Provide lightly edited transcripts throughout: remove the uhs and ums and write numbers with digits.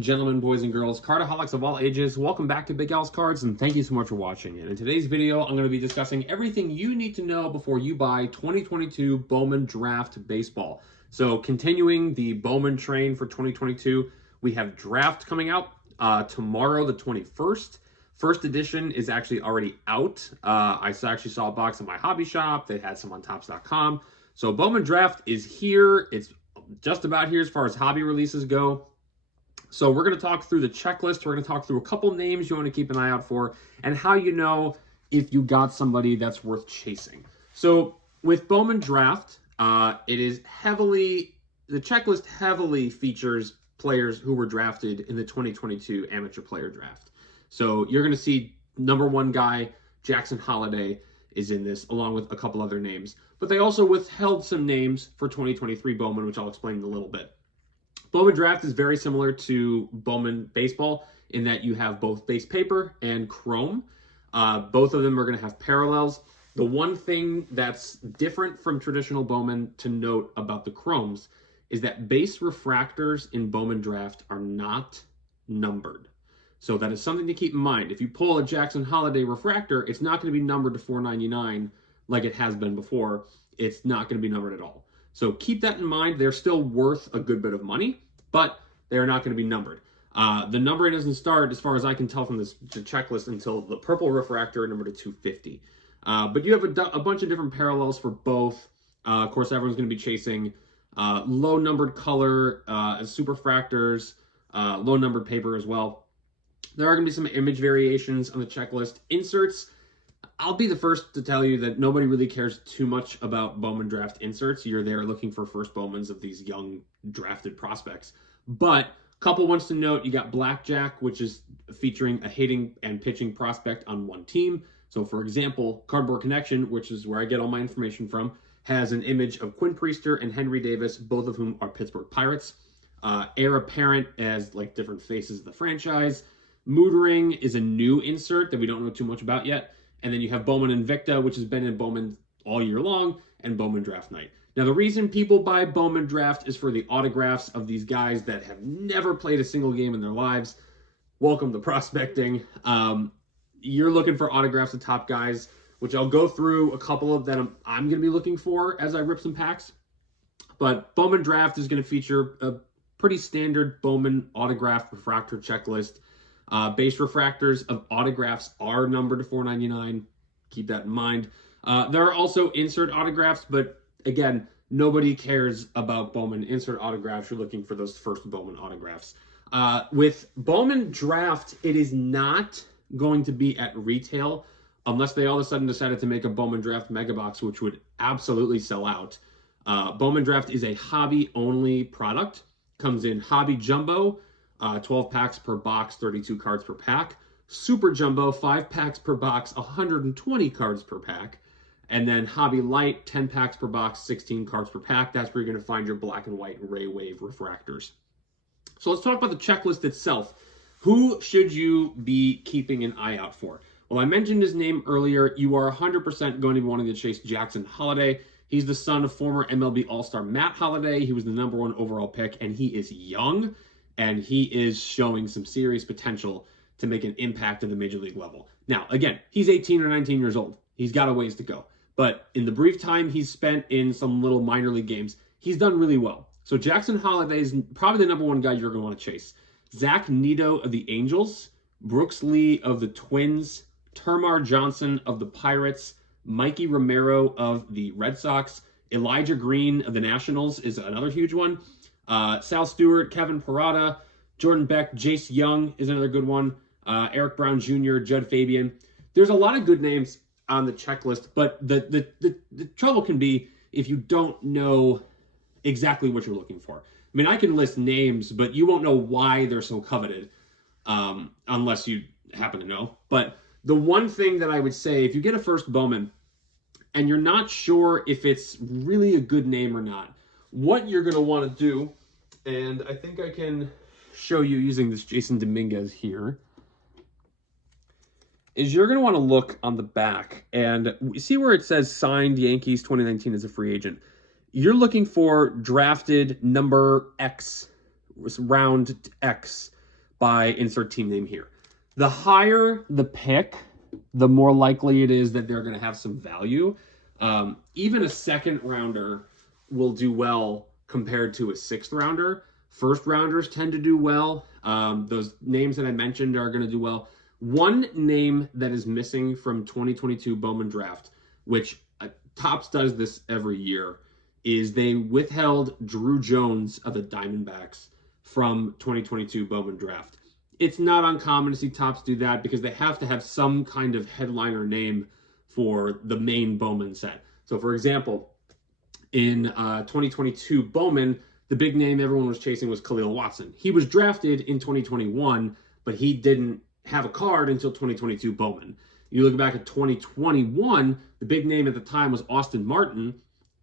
and gentlemen, boys and girls, cardaholics of all ages, welcome back to Big Al's Cards, and thank you so much for watching. And in today's video, I'm going to be discussing everything you need to know before you buy 2022 Bowman Draft Baseball. So continuing the Bowman train for 2022, we have Draft coming out tomorrow, the 21st. First edition is actually already out. I actually saw a box in my hobby shop. They had some on Topps.com. So Bowman Draft is here. It's just about here as far as hobby releases go. So we're going to talk through the checklist. We're going to talk through a couple names you want to keep an eye out for and how you know if you got somebody that's worth chasing. So with Bowman Draft, the checklist heavily features players who were drafted in the 2022 Amateur Player Draft. So you're going to see number one guy, Jackson Holliday, is in this, along with a couple other names. But they also withheld some names for 2023 Bowman, which I'll explain in a little bit. Bowman Draft is very similar to Bowman Baseball in that you have both base paper and chrome. Both of them are going to have parallels. The one thing that's different from traditional Bowman to note about the chromes is that base refractors in Bowman Draft are not numbered. So that is something to keep in mind. If you pull a Jackson Holliday refractor, it's not going to be numbered to 499 like it has been before. It's not going to be numbered at all. So keep that in mind. They're still worth a good bit of money, but they're not going to be numbered. The numbering doesn't start, as far as I can tell from the checklist, until the purple refractor number to 250. But you have a bunch of different parallels for both. Of course, everyone's going to be chasing low numbered color, superfractors, low numbered paper as well. There are going to be some image variations on the checklist. Inserts, I'll be the first to tell you that nobody really cares too much about Bowman Draft inserts. You're there looking for first Bowmans of these young drafted prospects. But a couple ones to note, you got Blackjack, which is featuring a hitting and pitching prospect on one team. So for example, Cardboard Connection, which is where I get all my information from, has an image of Quinn Priester and Henry Davis, both of whom are Pittsburgh Pirates. Heir Apparent as like different faces of the franchise. Mood Ring is a new insert that we don't know too much about yet. And then you have Bowman Invicta, which has been in Bowman all year long, and Bowman Draft Night. Now, the reason people buy Bowman Draft is for the autographs of these guys that have never played a single game in their lives. Welcome to prospecting. You're looking for autographs of top guys, which I'll go through a couple of that I'm going to be looking for as I rip some packs. But Bowman Draft is going to feature a pretty standard Bowman autograph refractor checklist. Base refractors of autographs are numbered to 499. Keep that in mind. There are also insert autographs, but again, nobody cares about Bowman insert autographs. You're looking for those first Bowman autographs. With Bowman Draft, it is not going to be at retail unless they all of a sudden decided to make a Bowman Draft Mega Box, which would absolutely sell out. Bowman Draft is a hobby-only product. Comes in Hobby Jumbo, 12 packs per box, 32 cards per pack. Super Jumbo, 5 packs per box, 120 cards per pack. And then Hobby Light, 10 packs per box, 16 cards per pack. That's where you're going to find your black and white Ray Wave refractors. So let's talk about the checklist itself. Who should you be keeping an eye out for? Well, I mentioned his name earlier. You are 100% going to be wanting to chase Jackson Holliday. He's the son of former MLB All-Star Matt Holliday. He was the #1 overall pick, and he is young. And he is showing some serious potential to make an impact at the major league level. Now, again, he's 18 or 19 years old. He's got a ways to go. But in the brief time he's spent in some little minor league games, he's done really well. So Jackson Holliday is probably the #1 guy you're going to want to chase. Zach Neto of the Angels, Brooks Lee of the Twins, Termar Johnson of the Pirates, Mikey Romero of the Red Sox, Elijah Green of the Nationals is another huge one. Sal Stewart, Kevin Parada, Jordan Beck, Jace Young is another good one. Eric Brown Jr., Judd Fabian. There's a lot of good names on the checklist, but the trouble can be if you don't know exactly what you're looking for. I mean, I can list names, but you won't know why they're so coveted unless you happen to know. But the one thing that I would say, if you get a first Bowman and you're not sure if it's really a good name or not, what you're going to want to do, and I think I can show you using this Jason Dominguez here, is you're going to want to look on the back and see where it says signed Yankees 2019 as a free agent. You're looking for drafted number X, round X. by insert team name here. The higher the pick, the more likely it is that they're going to have some value. Even a second rounder will do well compared to a sixth rounder. First rounders tend to do well. Those names that I mentioned are going to do well. One name that is missing from 2022 Bowman Draft, which Topps does this every year, is they withheld Drew Jones of the Diamondbacks from 2022 Bowman Draft. It's not uncommon to see Topps do that because they have to have some kind of headliner name for the main Bowman set. So, for example, in 2022 Bowman, the big name everyone was chasing was Khalil Watson. He was drafted in 2021, but he didn't have a card until 2022 Bowman. You look back at 2021, the big name at the time was Austin Martin.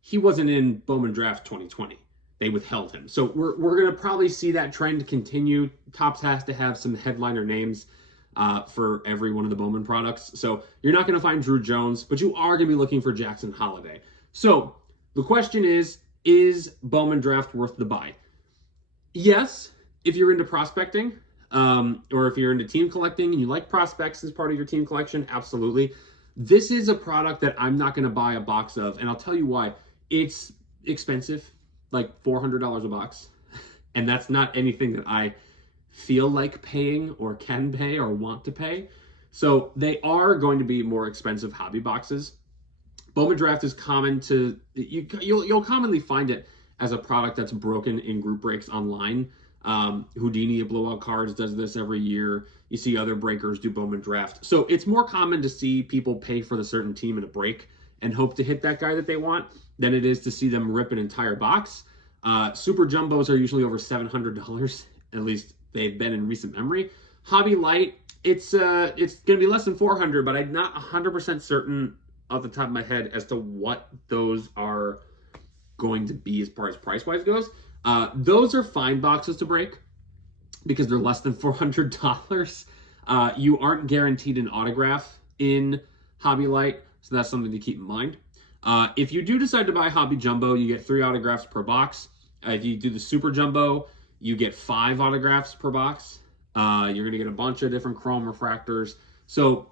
He wasn't in Bowman Draft 2020. They withheld him. So we're going to probably see that trend continue. Topps has to have some headliner names for every one of the Bowman products. So you're not going to find Drew Jones, but you are going to be looking for Jackson Holliday. So the question is Bowman Draft worth the buy? Yes, if you're into prospecting, or if you're into team collecting and you like prospects as part of your team collection, absolutely. This is a product that I'm not going to buy a box of, and I'll tell you why. It's expensive, like $400 a box, and that's not anything that I feel like paying or can pay or want to pay. So they are going to be more expensive hobby boxes. Bowman Draft is common to, you'll commonly find it as a product that's broken in group breaks online. Houdini of Blowout Cards does this every year. You see other breakers do Bowman Draft. So it's more common to see people pay for the certain team in a break and hope to hit that guy that they want than it is to see them rip an entire box. Super Jumbos are usually over $700, at least they've been in recent memory. Hobby Light, it's going to be less than $400, but I'm not 100% certain off the top of my head as to what those are going to be as far as price-wise goes. Those are fine boxes to break because they're less than $400. You aren't guaranteed an autograph in Hobby Light, so that's something to keep in mind. If you do decide to buy Hobby Jumbo, you get 3 autographs per box. If you do the Super Jumbo, you get 5 autographs per box. You're going to get a bunch of different chrome refractors. So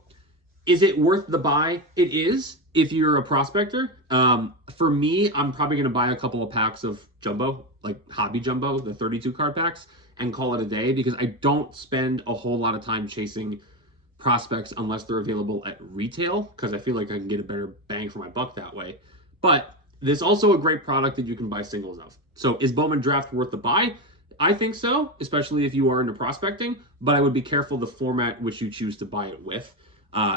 is it worth the buy? It is if you're a prospector. For me, I'm probably going to buy a couple of packs of Jumbo, like Hobby Jumbo, the 32 card packs, and call it a day because I don't spend a whole lot of time chasing prospects unless they're available at retail because I feel like I can get a better bang for my buck that way. But this is also a great product that you can buy singles of. So is Bowman Draft worth the buy? I think so, especially if you are into prospecting, but I would be careful the format which you choose to buy it with.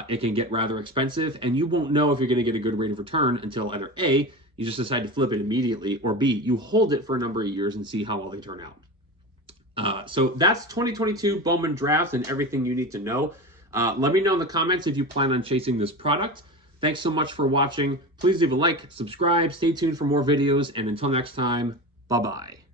It can get rather expensive, and you won't know if you're going to get a good rate of return until either A, you just decide to flip it immediately, or B, you hold it for a number of years and see how well they turn out. So that's 2022 Bowman Draft and everything you need to know. Let me know in the comments if you plan on chasing this product. Thanks so much for watching. Please leave a like, subscribe, stay tuned for more videos, and until next time, bye-bye.